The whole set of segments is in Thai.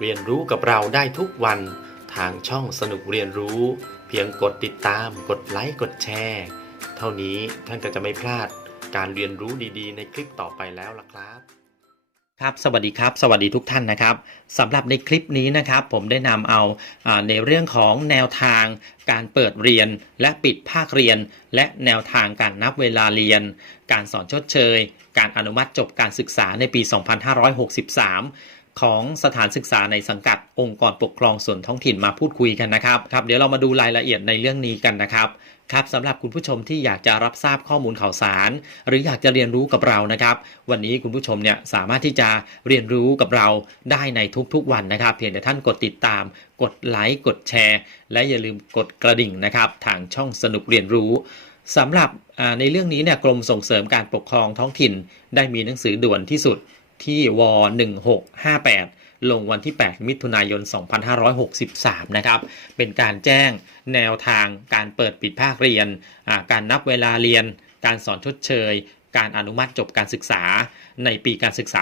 เรียนรู้กับเราได้ทุกวันทางช่องสนุกเรียนรู้ เพียงกดติดตาม กดไลค์กดแชร์เท่านี้ท่านก็จะไม่พลาดการเรียนรู้ดีๆ ในคลิปต่อไปแล้วล่ะครับครับสวัสดีครับ สวัสดีทุกท่านนะครับสำหรับในคลิปนี้นะครับ ผมได้นำเอาอาในเรื่องของแนวทางการเปิดเรียนและปิดภาคเรียน และแนวทางการนับเวลาเรียน การสอนชดเชย การอนุมัติจบการศึกษาในปี 2563 ของสถานศึกษาในสังกัดองค์กรปกครองส่วนท้องถิ่นมาพูดคุยกันนะครับครับ เดี๋ยวเรามาดูรายละเอียดในเรื่องนี้กันนะครับครับสำหรับคุณผู้ชมที่อยากจะรับทราบข้อมูลข่าวสาร หรืออยากจะเรียนรู้กับเรานะครับ วันนี้คุณผู้ชมเนี่ยสามารถที่จะเรียนรู้กับเราได้ในทุกๆวันนะครับ เพียงแต่ท่านกดติดตาม กดไลค์กดแชร์ และอย่าลืมกดกระดิ่งนะครับ ทางช่องสนุกเรียนรู้สำหรับในเรื่องนี้เนี่ยกรมส่งเสริมการปกครองท้องถิ่น ได้มีหนังสือด่วนที่สุด ที่ว1658 ลงวันที่ 8 มิถุนายน 2563 นะครับ เป็นการแจ้งแนวทางการเปิดปิดภาคเรียน การนับเวลาเรียน การสอนชดเชย การอนุมัติจบการศึกษา ในปีการศึกษา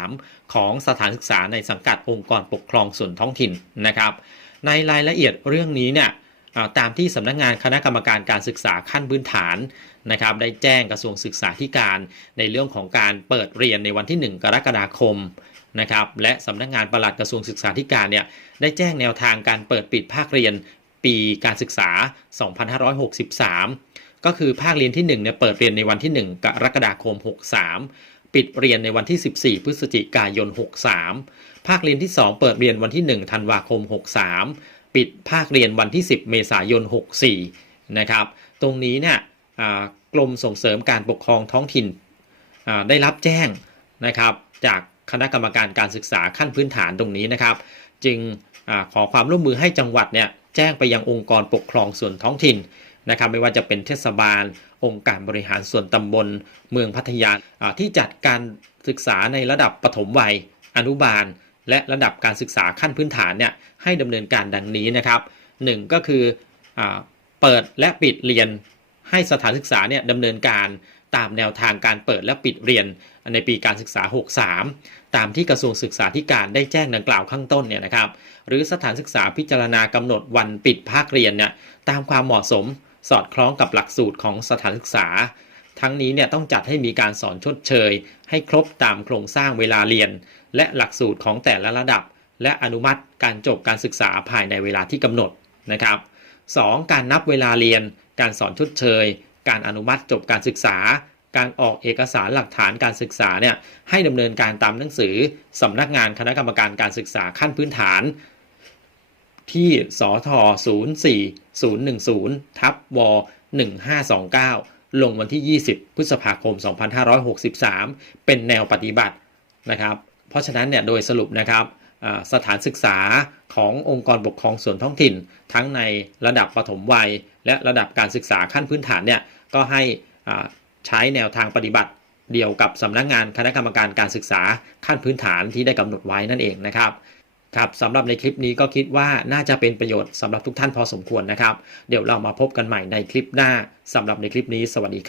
2563 ของสถานศึกษาในสังกัดองค์กรปกครองส่วนท้องถิ่นนะครับ ในรายละเอียดเรื่องนี้เนี่ย ตามที่สำนักงานคณะกรรมการการศึกษาขั้นพื้นฐานนะครับได้แจ้งกระทรวงศึกษาธิการในเรื่องของการเปิดเรียนในวันที่ 1 กรกฎาคมนะครับและสำนักงานปลัดกระทรวงศึกษาธิการเนี่ยได้แจ้งแนวทางการเปิดปิดภาคเรียนปีการศึกษา 2563 ก็คือภาคเรียนที่1เนี่ยเปิดเรียนในวันที่ 1 กรกฎาคม 63 ปิดเรียนในวันที่ 14 พฤศจิกายน 63 ภาคเรียนที่ 2 เปิดเรียนวันที่ 1 ธันวาคม 63 ปิดภาคเรียนวันที่ 10 เมษายน 64 นะครับ ตรงนี้เนี่ยกรมส่งเสริมการปกครองท้องถิ่นได้รับแจ้งนะครับจากคณะกรรมการการศึกษาขั้นพื้นฐานตรงนี้นะครับ จึงอขอความร่วมมือให้จังหวัดเนี่ยแจ้งไปยังองค์กรปกครองส่วนท้องถิ่นนะครับ ไม่ว่าจะเป็นเทศบาล องค์การบริหารส่วนตำบล เมืองพัทยาที่จัดการศึกษาในระดับปฐมวัยอนุบาล และระดับการศึกษาขั้นพื้นฐานเนี่ยให้ดำเนินการดังนี้นะครับหนึ่งก็คืออเปิดและปิดเรียนให้สถานศึกษาเนี่ยดำเนินการตามแนวทางการเปิดและปิดเรียนในปีการศึกษา 63 ตามที่กระทรวงศึกษาธิการได้แจ้งดังกล่าวข้างต้นเนี่ยนะครับ หรือสถานศึกษาพิจารณากำหนดวันปิดภาคเรียนเนี่ยตามความเหมาะสมสอดคล้องกับหลักสูตรของสถานศึกษา ทั้งนี้เนี่ยต้องจัดให้มีการสอนชดเชย ให้ครบตามโครงสร้างเวลาเรียน และหลักสูตรของแต่ละระดับ และอนุมัติการจบการศึกษาภายในเวลาที่กำหนดนะครับ 2. การนับเวลาเรียน การสอนชดเชย การอนุมัติจบการศึกษา การออกเอกสารหลักฐานการศึกษาเนี่ยให้ดำเนินการตามหนังสือสำนักงานคณะกรรมการการศึกษาขั้นพื้นฐาน ที่สท04010ทับว1529 ลงวันที่ 20 พฤษภาคม 2563 เป็นแนวปฏิบัตินะครับ เพราะฉะนั้นเนี่ยโดยสรุปนะครับสถานศึกษาขององค์กรปกครองส่วนท้องถิ่น ทั้งในระดับปฐมวัย และระดับการศึกษาขั้นพื้นฐานเนี่ยก็ให้ใช้แนวทางปฏิบัติเดียวกับสำนักงานคณะกรรมการการศึกษาขั้นพื้นฐานที่ได้กำหนดไว้นั่นเองนะครับครับสำหรับในคลิปนี้ก็คิดว่าน่าจะเป็นประโยชน์สำหรับทุกท่านพอสมควรนะครับ เดี๋ยวเรามาพบกันใหม่ในคลิปหน้าสำหรับในคลิปนี้สวัสดีครับ